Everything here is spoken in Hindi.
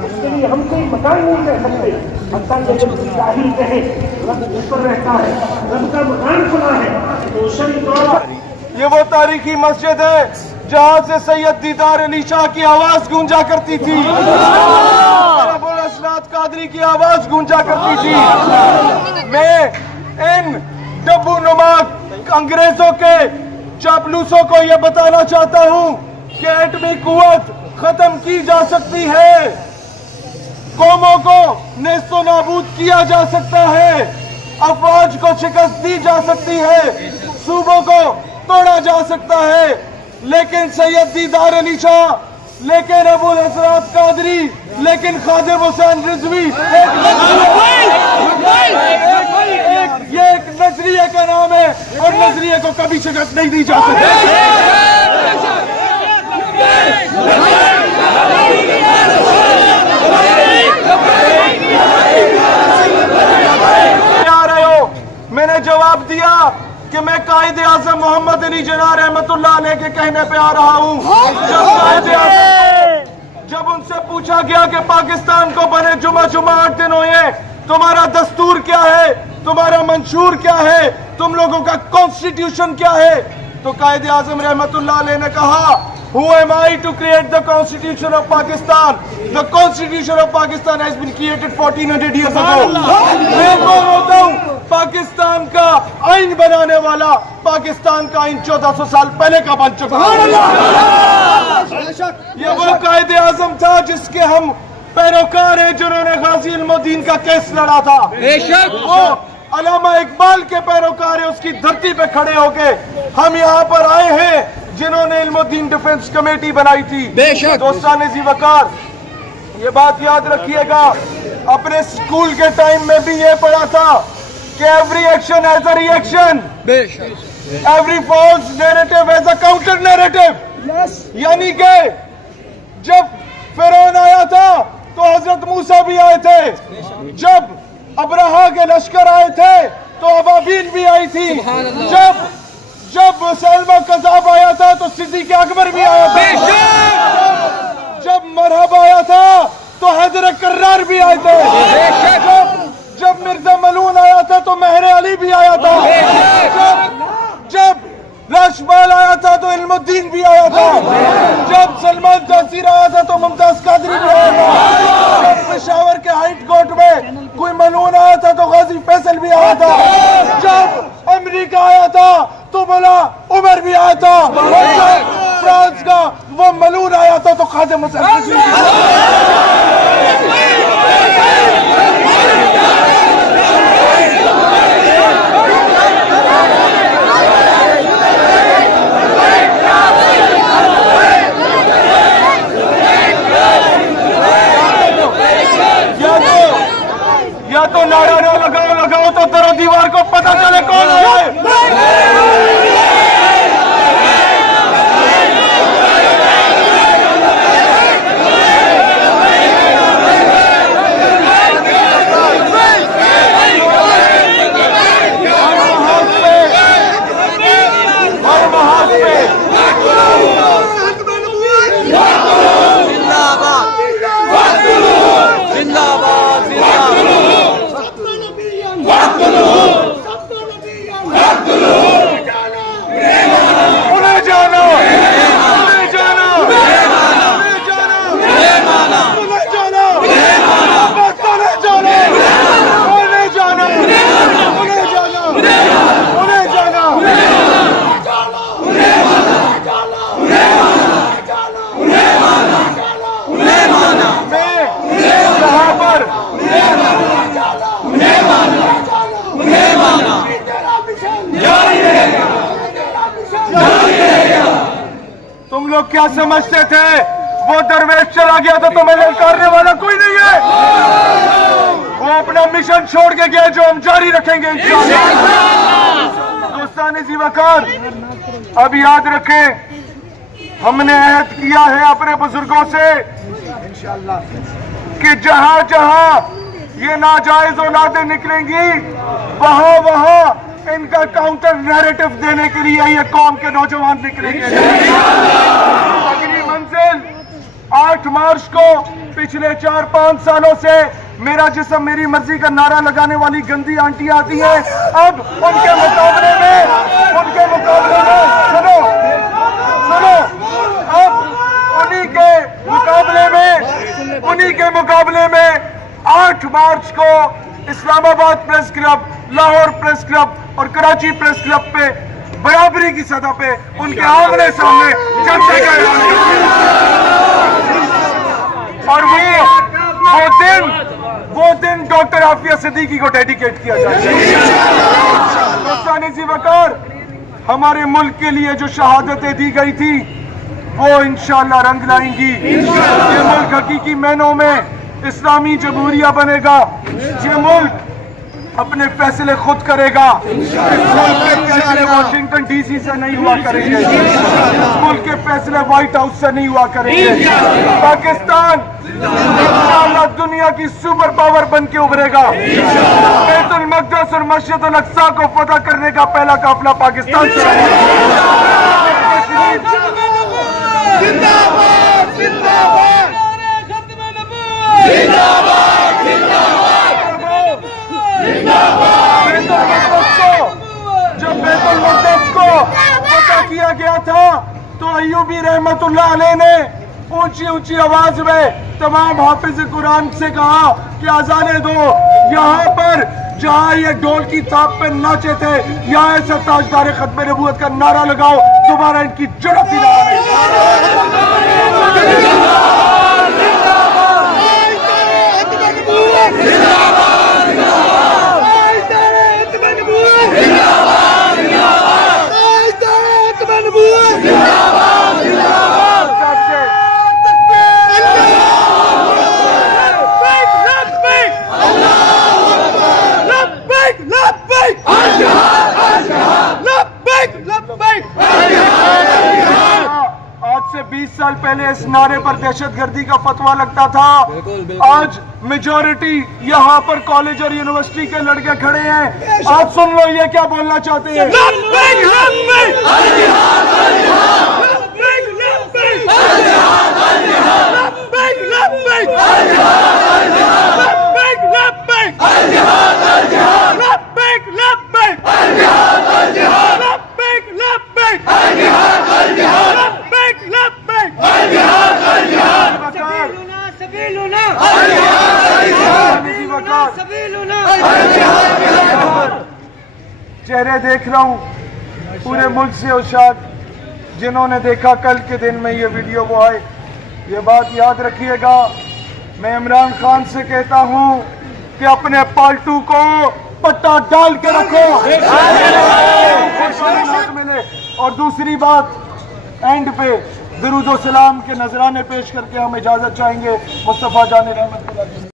इसके लिए हम कोई मकान नहीं कह सकते। अल्लाह के जब जाहिर कहे रब ऊपर रहता है, रब का मकान खुला है तो ये वो तारीखी मस्जिद है जहाँ से सैयद दीदार अली शाह की आवाज गूंजा करती थी, अबुल असनाद कादरी की आवाज गूंजा करती थी। मैं इन डब्बू नुमा अंग्रेजों के चापलूसों को यह बताना चाहता हूँ कि एटमी कुव्वत खत्म की जा सकती है, कौमों को नेस्तो नाबूद किया जा सकता है, अफवाज को शिकस्त दी जा सकती है, सूबों को तोड़ा जा सकता है, लेकिन सैयद दीदार अली शाह, लेकिन अबुल असनाद कादरी, लेकिन खादिम हुसैन रिजवी ये एक नजरिए का नाम है और नजरिए को कभी शिकस्त नहीं दी जा सकती। आ रहे हो, मैंने जवाब दिया कि मैं कायद आज़म मोहम्मद अली जिन्ना रहमतुल्लाह अलैह के कहने पे आ रहा हूँ। जब उनसे पूछा गया कि पाकिस्तान को बने जुमा 8 दिन हुए, तुम्हारा दस्तूर क्या है, तुम्हारा मंशूर क्या है, तुम लोगों का कॉन्स्टिट्यूशन क्या है, तो कायद आज़म रहमतुल्लाह अलैह ने कहा, Who am I to create the Constitution of Pakistan? The Constitution of Pakistan has been created 1400 years ago. मैं कौन होता हूँ? पाकिस्तान का आइन बनाने वाला, पाकिस्तान का आइन 1400 साल पहले का बन चुका है। ये वो कायदे आज़म था जिसके हम पैरोकार हैं, जिन्होंने गाजी इल्मुद्दीन का केस लड़ा था। वो अल्लामा इकबाल के पैरोकार है, उसकी धरती पे खड़े होके हम यहाँ पर आए हैं जिन्होंने इल्मुद्दीन डिफेंस कमेटी बनाई थी। दोस्तान जी वकार, ये बात याद रखिएगा, अपने स्कूल के टाइम में भी ये पढ़ा था कि every action has a reaction, every false narrative has a counter narrative. यानी कि जब फिरौन आया था तो हजरत मूसा भी आए थे, जब अब्राहा के लश्कर आए थे तो अबाबील भी आई थी, जब सलमा कज़ाब आया था तो सिद्दीक़ अकबर भी आया था, जब मरहब आया था तो हैदर कर्रार भी आए थे, जब मिर्जा मलून आया था तो मेहर अली भी आया था, जब राशबाल आया था तो इल्मुद्दीन भी आया था, जब सलमान तासीर आया था तो मुमताज कादरी भी आया था, जब पेशावर के हाइट कोर्ट में कोई मलून आया था तो गाजी फैसल भी आया था, जब अमेरिका आया था तो बोला उमर भी आया था, फ्रांस का वो मलून आया था तो खादिम हुसैन रिजवी। या तो नारा ना लगाओ तो तेरा दीवार को पता चले कौन है। तुम लोग क्या समझते थे वो दरवेश चला गया था तो मैं ललकारने वाला कोई नहीं है। वो अपना मिशन छोड़ के गया जो हम जारी रखेंगे दोस्तान जी वकार। अब याद रखें, हमने अहद किया है अपने बुजुर्गों से कि जहां जहां ये नाजायज औलादें निकलेंगी, वहां वहां इनका काउंटर नैरेटिव देने के लिए ये कौम के नौजवान निकलेंगे। अगली मंजिल 8 मार्च को पिछले 4-5 सालों से मेरा जिस्म मेरी मर्जी का नारा लगाने वाली गंदी आंटी आती है। अब उनके मुकाबले में सुनो, अब उन्हीं के मुकाबले में 8 मार्च को Islamabad press club, Lahore press club और कराची प्रेस क्लब पे बराबरी की सतह पे उनके आमने सामने चर्चा का ऐलान किया। और वो दिन डॉक्टर आफिया सिद्दीकी को डेडिकेट किया जाएगा। वकार हमारे मुल्क के लिए जो शहादतें दी गई थी वो इंशाअल्लाह रंग लाएंगी। ये मुल्क हकीकी मायनों में इस्लामी जमहूरिया बनेगा। ये मुल्क अपने फैसले खुद करेगा। इस मुल्क के फैसले वाशिंगटन डीसी से नहीं हुआ करेंगे, इस मुल्क के फैसले व्हाइट हाउस से नहीं हुआ करेंगे। पाकिस्तान इंशाअल्लाह दुनिया की सुपर पावर बन के उभरेगा। बैतुल मक़दस और मस्जिद अल अक़सा को फतह करने का पहला काफिला पाकिस्तान से जब बैतुल मक़दस को फतह किया गया था तो अय्यूबी रहमतुल्लाह अलैह ने ऊंची ऊंची आवाज में तमाम हाफिज कुरान से कहा कि आजाने दो। यहाँ पर जहाँ ये ढोल की थाप पे नाचे थे, यहाँ ऐसा ताजदार खत्म नबूवत का नारा लगाओ, दोबारा इनकी जड़प ही आज से 20 साल पहले इस नारे पर दहशतगर्दी का फतवा लगता था। आज मेजॉरिटी यहाँ पर कॉलेज और यूनिवर्सिटी के लड़के खड़े हैं। आज सुन लो ये क्या बोलना चाहते हैं। चेहरे देख रहा हूँ पूरे मुल्क से और शायद जिन्होंने देखा कल के दिन में ये वीडियो वो आए। ये बात याद रखिएगा, मैं इमरान खान से कहता हूँ कि अपने पालतू को पट्टा डाल के रखो मिले। और दूसरी बात, एंड पे दुरूद व सलाम के नजराने पेश करके हम इजाजत चाहेंगे। मुस्तफा जान रहमतुल्लाह।